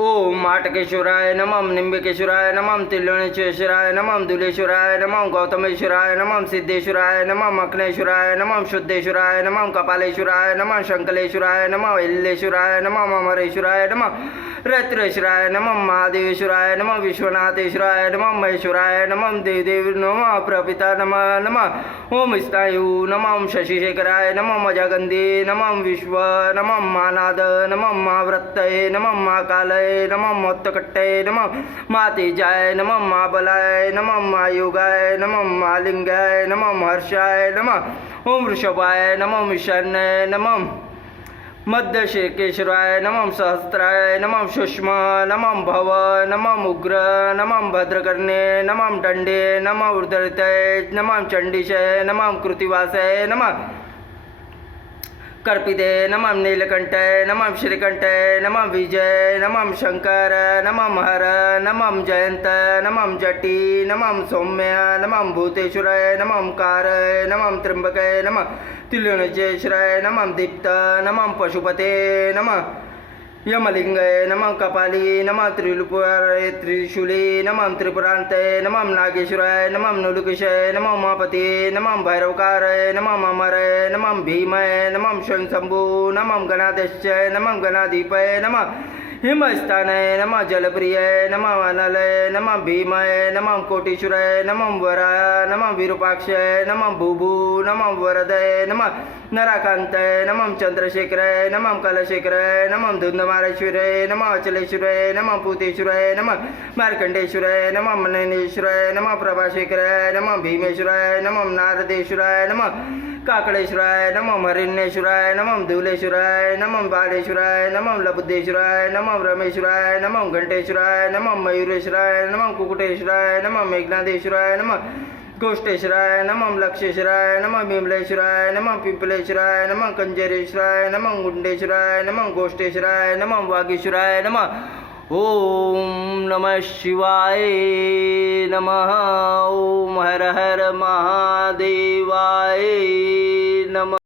ओम माटकेश्वराय नमः निंबिकेश्वराय नमः तिलोणेश्वराय नमः दुलेश्वराय नमः गौतमेश्वराय नमः सिद्धेश्वराय नमः मकनेश्वराय नमः शुद्धेश्वराय नमः कपालेश्वराय नमः शंकलेश्वराय नमः इल्लेश्वराय नमः अमरेश्वराय नमः रत्रेश्वराय नमः महादेवेश्वराय नमः विश्वनाथेश्वराय नमः महेश्वराय नमः देवदेव नमः प्रपिता नमः नमः ओम स्नायु नमः शशिशेखराय नमः मजागंधी नमः विश्व नमः मानाद नमः महाव्रतये नमः महाकालय नमः मोत्तकट्टये नमः मातेजाय नमः महाबलाय नमः महायोगाय नमः महालिंगाय नमः महर्षाय नमः ओम वृषभाय नमः ईशान्याय नमः मध्यशेकेश्वराय नमः सहस्राय नमः सूक्ष्म नमः भव नमः उग्र नमः भद्रकर्णे नमः दंडे नमः उर्धरितये नमः चंडीशय नमः कृतिवासय नमः कर्पिते नमः नीलकंठय नमः श्रीकंठय नमः विजय नमः शंकर नमः हर नमः जयंत नमः जटी नमः सौम्य नमः भूतेश्वराय नमः कारय नमः त्र्यंबकय नमः तिलोणेश्वराय नमः दीप्त नमः पशुपते नमः यमलिंगय नमः कपाली नमः त्रिपुराय त्रिशूली नमः त्रिपुरांतय नमः नागेश्वराय नमः नुलुकेशय नमः उमापते नमः भैरवकारय नमः अमरय नमः भीमय नमः शंभु नमः गणाध्यक्षय नमः गणाधिपय नमः हिमस्थानय नमः जलप्रिय नमः अनलय नमः भीमय नमः कोटीश्वराय नमः वराय नमः विरूपाक्षय नमः भूभू नमः वरदय नमः नराकांतय नमः चंद्रशेखराय नमः कलशेखराय नमः धुंधमारेश्वराय नमः अचलेश्वराय नमः पूतेश्वराय नमः मार्कंडेश्वराय नमः मननेश्वराय नमः प्रभाशेखराय नमः भीमेश्वराय नमः नारदेश्वराय नमः काकड़ेश्वराय नमः मरिन्नेश्वराय नमः धूलेश्वराय नमः बालेश्वराय नमः लबुद्धेश्वराय नमः रमेश्वराय नमः घंटेश्वराय नमः मयूरेश्वराय नमः कुकुटेश्वराय नमः मेघनादेश्वराय नमः गोष्ठेश्वराय नमः लक्षेश्वराय नमः विमलेश्वराय नमः पिंपलेश्वराय नमः कंजरेश्वराय नमः गुंडेश्वराय नमः गोष्ठेश्वराय नमः वागीश्वराय नमः ओम नमः शिवाय नमः ओम हर हर महादेवाय